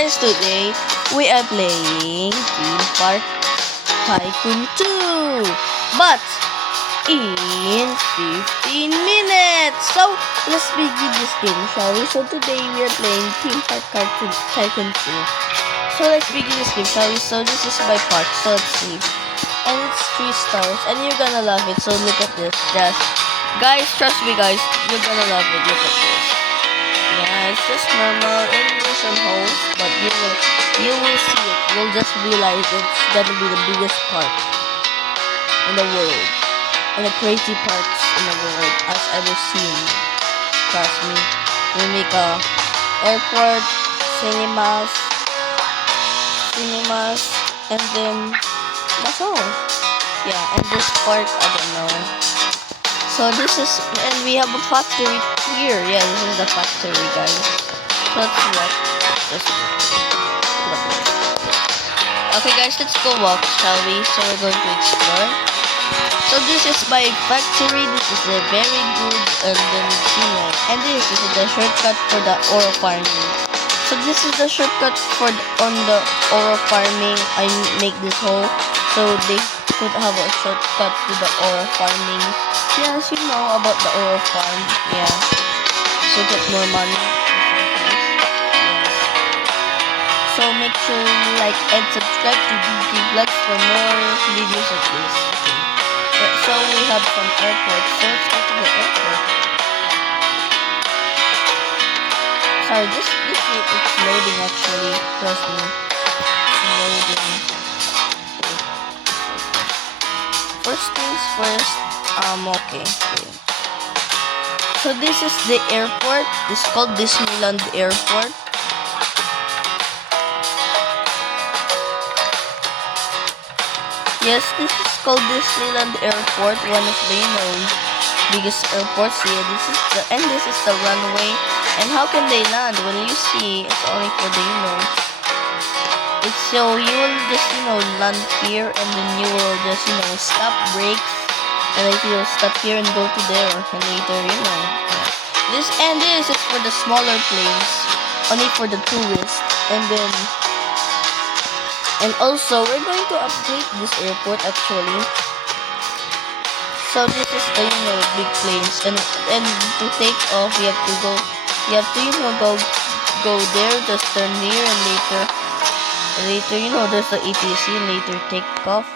guys, today we are playing Theme Park Tycoon 2, but in 15 minutes. So let's begin this game, shall we? So today we are playing Theme Park Tycoon 2. So let's begin this game, shall we? So this is by part, so let's see. And it's 3 stars, and you're gonna love it. So look at this, guys, trust me guys, you're gonna love it. Look at this. Yeah, it's just normal English and holes, but you will see it. You'll just realize it's gonna be the biggest park in the world, and the crazy parks in the world as ever seen. Trust me. We make a airport, cinemas, and then that's all. Yeah, and this park, I don't know. So this is, and we have a factory here. Yeah, this is the factory, guys. So let's walk. Okay, guys, let's go walk, shall we? So we're going to explore. So this is my factory. This is a very good, and then and this is the shortcut for the ore farming. So this is the shortcut for on the ore farming. I make this hole so they could have a shortcut to the ore farming. Yes, you know about the ore farm. Yeah. So get more money. Yeah. So make sure you like and subscribe to DG Vlogs for more videos like this. Okay. So we have some airports. So let's go to the airport. Sorry, this it's loading actually. Trust me. It's loading. First things first. Okay. So this is the airport. It's called Disneyland Airport. Yes, this is called Disneyland Airport, one of the biggest airports here. This is the runway. And how can they land? When you see, it's only for the It's so you will just land here, and then you will just stop, brakes. And then you'll stop here and go to there, and later, This is for the smaller planes, only for the tourists. And also, we're going to upgrade this airport actually. So this is the, big planes. And to take off, you have to go there, just turn here, and later, there's the ATC, and later take off.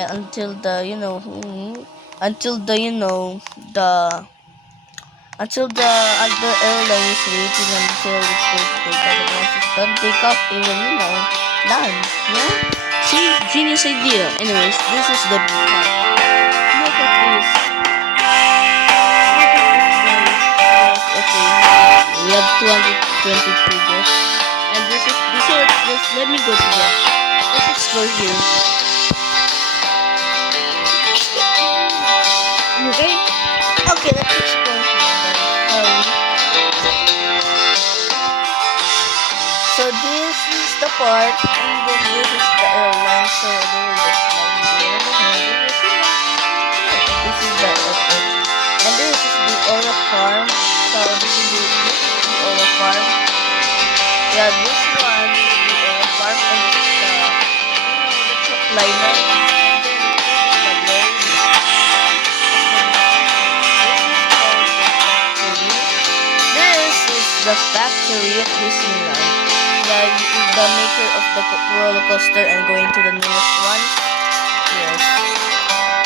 Until the other airline is waiting until it's going to take off. And once it's done take off, it will land. Yeah, see, genius idea. Anyways, this is the big part. Look at this. Okay, we have 222 there, and this is just let me go to that. Let's explore here. Okay, let's explore here. So this is the park, and then this is the airline. So they will just land here. This is the airport, and this is the ore farm. So this is the ore farm. Yeah, this one is the ore farm, and this is the truck liner. The factory of Disneyland, the maker of the roller coaster, and going to the nearest one. Yes.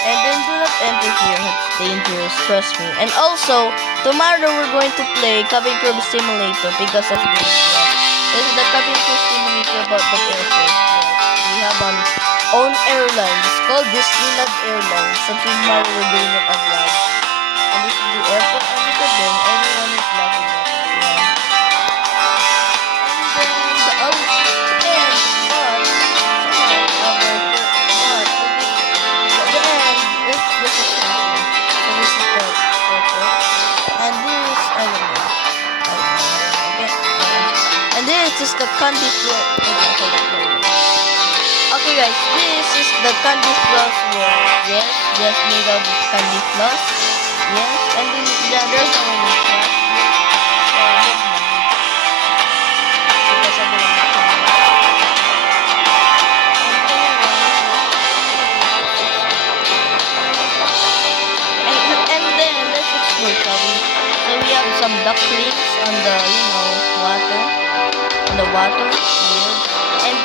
And then do not enter here, it's dangerous, trust me. And also, tomorrow we're going to play Cabin Crew Simulator because of this. Yeah. This is the Cabin Crew Simulator about the airport. Yes. We have an own airline. It's called Disneyland Airlines. So tomorrow we're doing it as vlog. And this is the airport, and look at them, everyone is laughing at it. This is the candy floss. Okay guys, this is the candy floss world. Yes, just made out of candy floss. Yes, and then there's a winning part. So, sparklings on the water, here.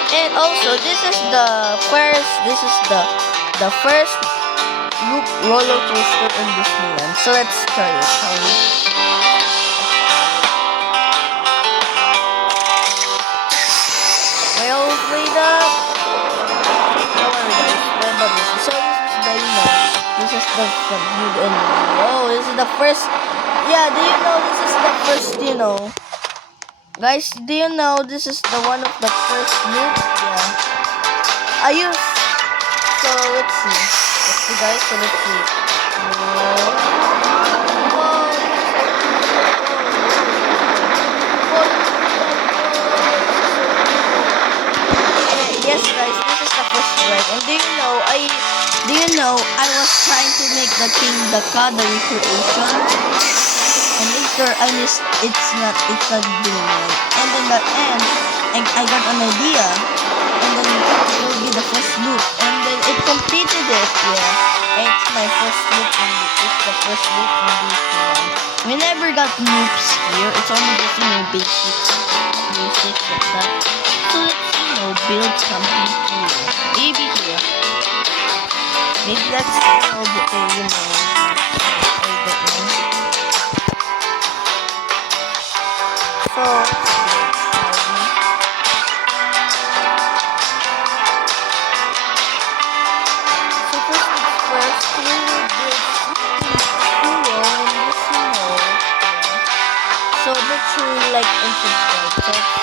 And also this is the first loop roller coaster in Disneyland. So let's try it, shall we? Well, wait up. Don't worry guys, what about this? So this is the view and oh, this is the first. Yeah, do you know this is the first? Guys, do you know this is the one of the first loops? Yeah. I use. So let's see. Let's see, guys. So let's see. Yes, guys, this is the first ride. And do you know I was trying to make the King Daka the recreation, and later I missed it's not doing it. And in the end, I got an idea, and then it will be the first loop, and then it completed it. Yeah, it's my first loop, and it's the first loop in this one. We never got loops here. It's only just basics like that. So let's build something cool. Maybe here. Maybe that's I don't know. So first things first, we will build something cool and So make sure you like and subscribe.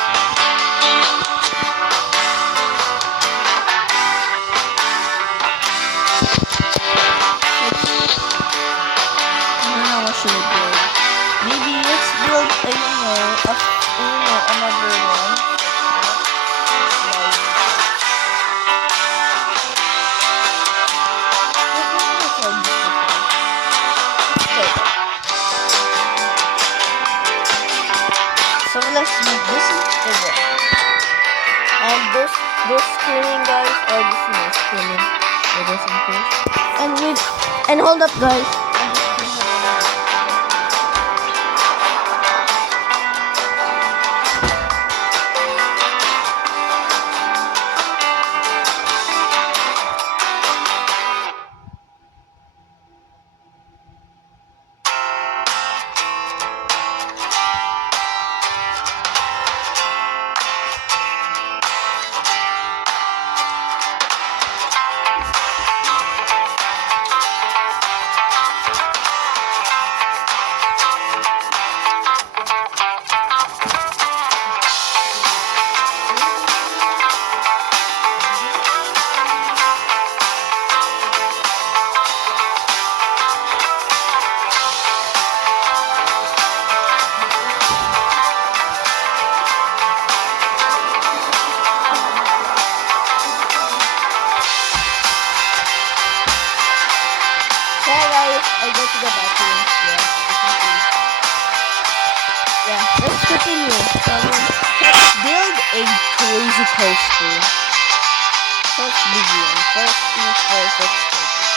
Should we build? Maybe let's build another one. So let's make this bigger. And those screaming guys are just screaming. And hold up guys. I go to the bathroom. Yeah, let's continue. Let's build a crazy coaster. Let's begin. First things first, let's focus.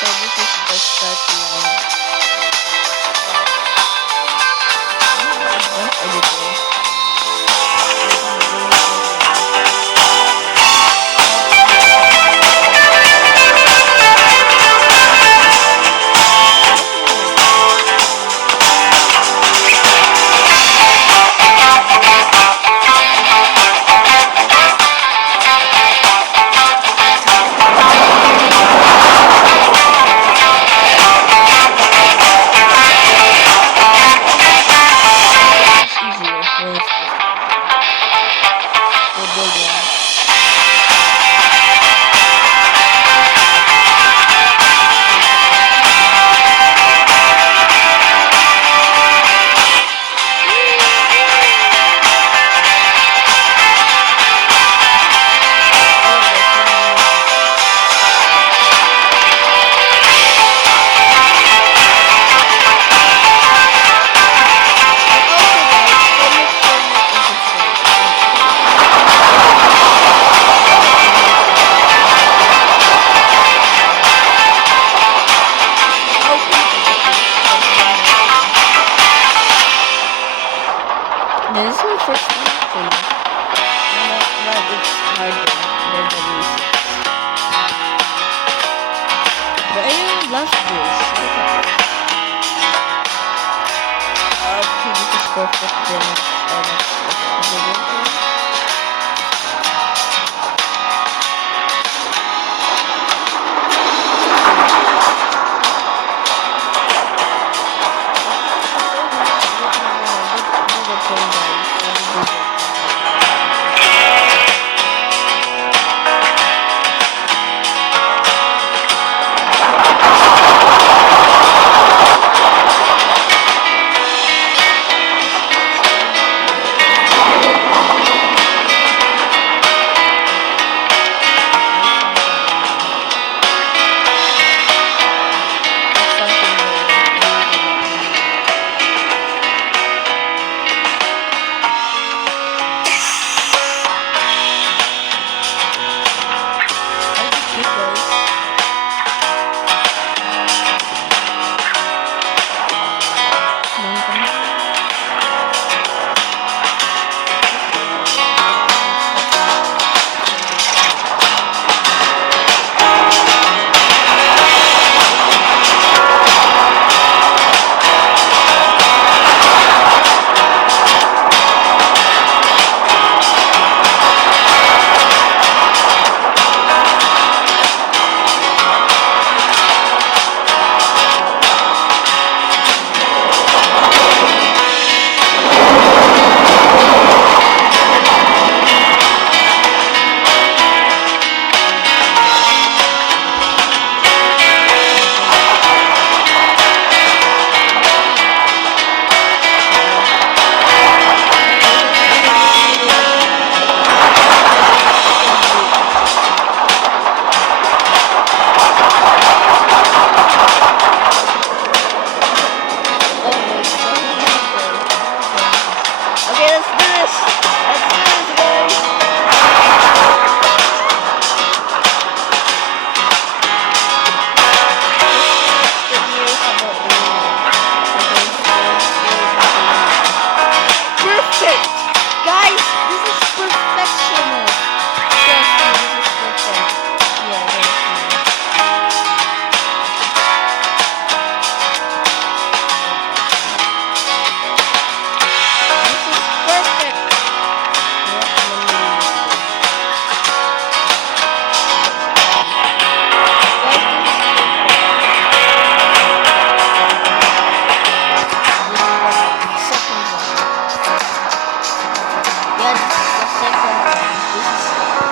So this is the start line. Easier. This is my first one actually. But it's harder than the basics. But I really love this. Okay, this is perfect. Then let's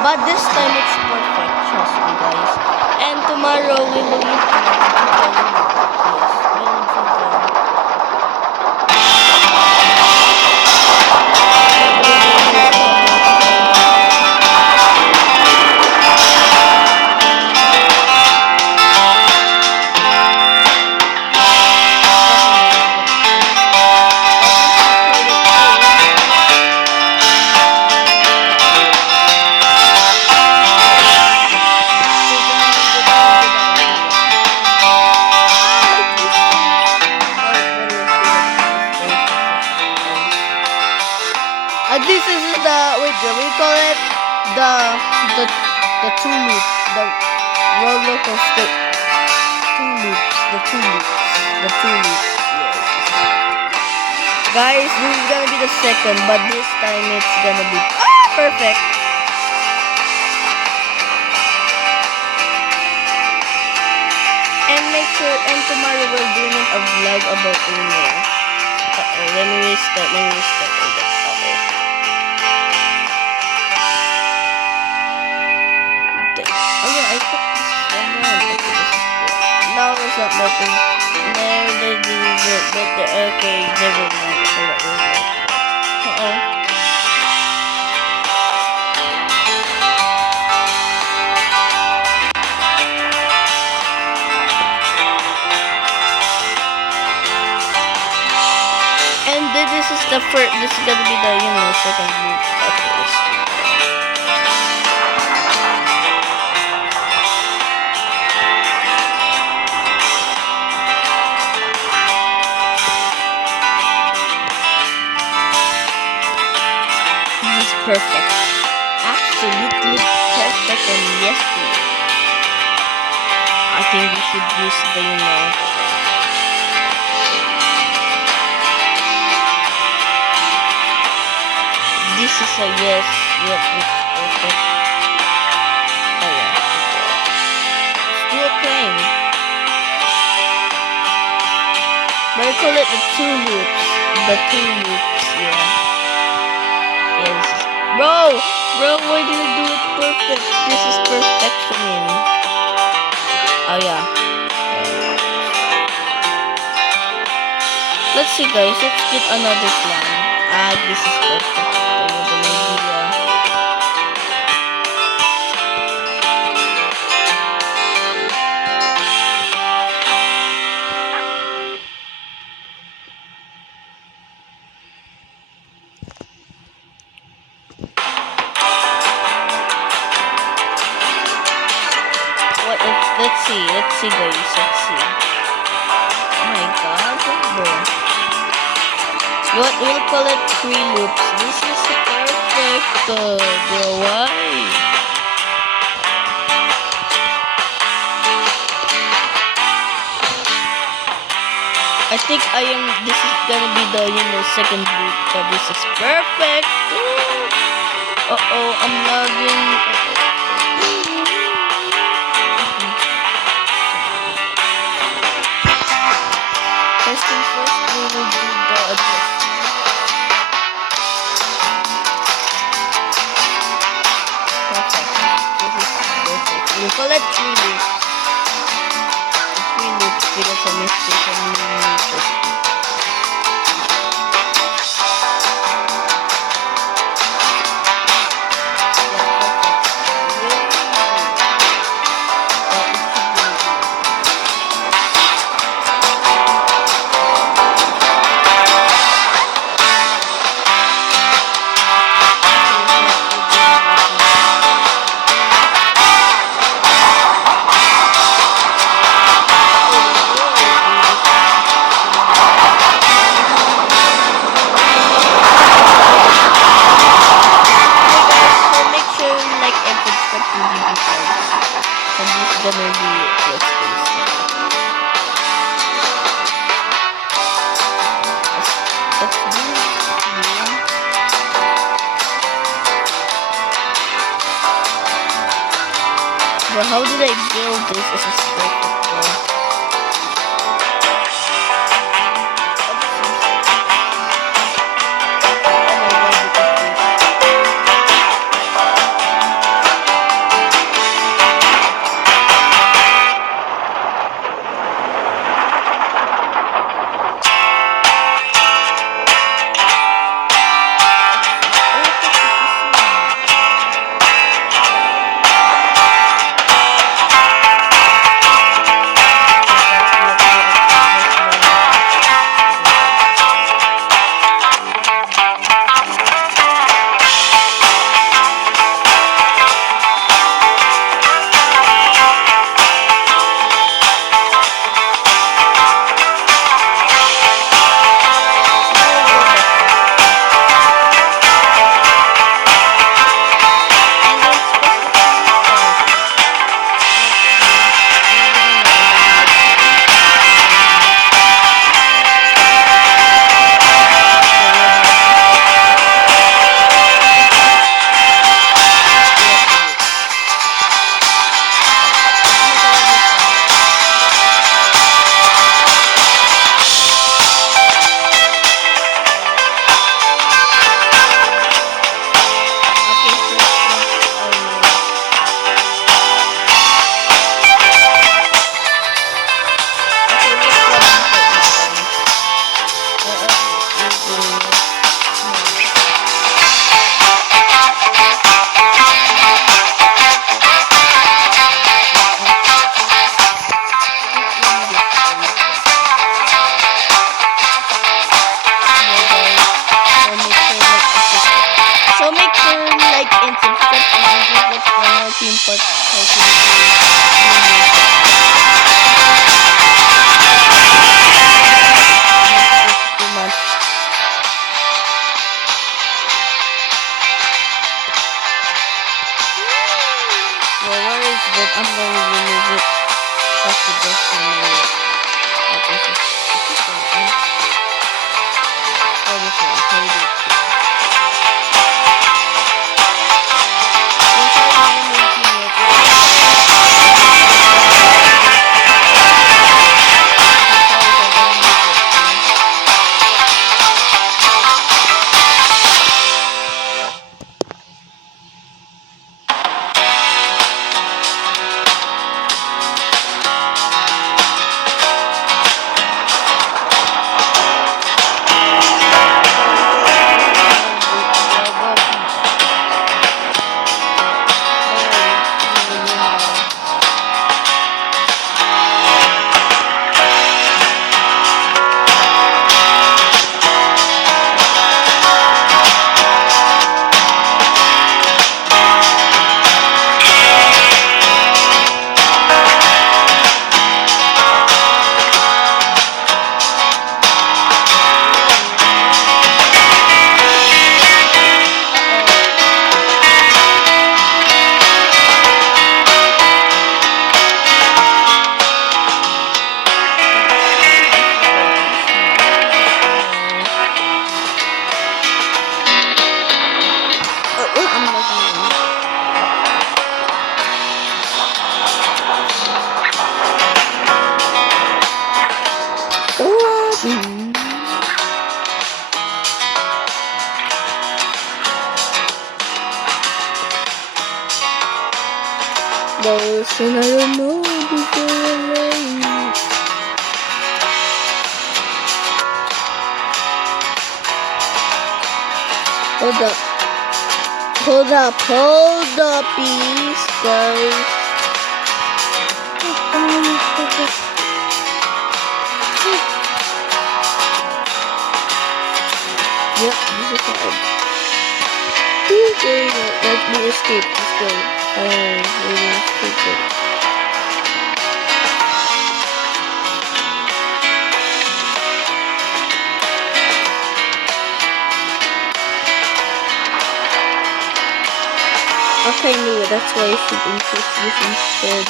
But this time it's perfect, trust me guys. And tomorrow we will use this is the wait, we call it the the two loops, the roller coaster two loops, the two loops, the two loops. Yes. Guys, this is gonna be the second, but this time it's gonna be perfect. And make sure, and tomorrow we're doing a vlog about Uno. Let me restart. Oh yeah, I took this one down. No, it's not nothing. Okay, never mind. And then this is the first. This is gonna be the second loop. Okay, let's do that. perfect. Absolutely perfect and yes. I think we should use the, this is a yes. Yep, it's perfect. Oh yeah. Still a crane. But I call it the two loops. The two loops, yeah. Yes. Bro, why did I do it perfect? This is perfection. Oh yeah. Let's see guys, let's get another plan. This is perfect. I have an idea. Let's see guys, let's see. Oh my god, bro. We'll call it 3 loops. This is perfect, bro. Why? I think this is gonna be the, second loop, but this is perfect. Uh-oh, I'm lagging. First thing first, we will do the adjustment. Perfect. This is perfect. We'll call it 3 loops. 3 loops because I missed it and gonna be this Let's do it. But how did I build this as a perfect, bro? but I'm gonna remove it after this one. Like this is so oh, this one, I can do it. Listen, I don't know before I leave. Hold up, please, guys. Yep, this is hard. Okay, let me escape. Let's go. Maybe escape it. Okay, I knew it. That's why I should increase this instead.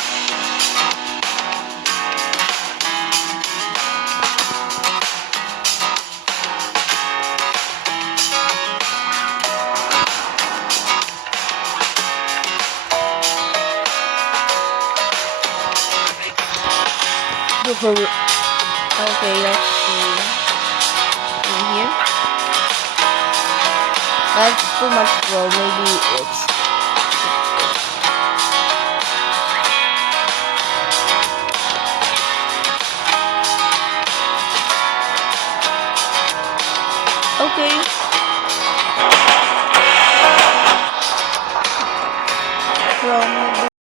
Okay, let's see. In here. That's too much slow. Maybe it's. Okay. From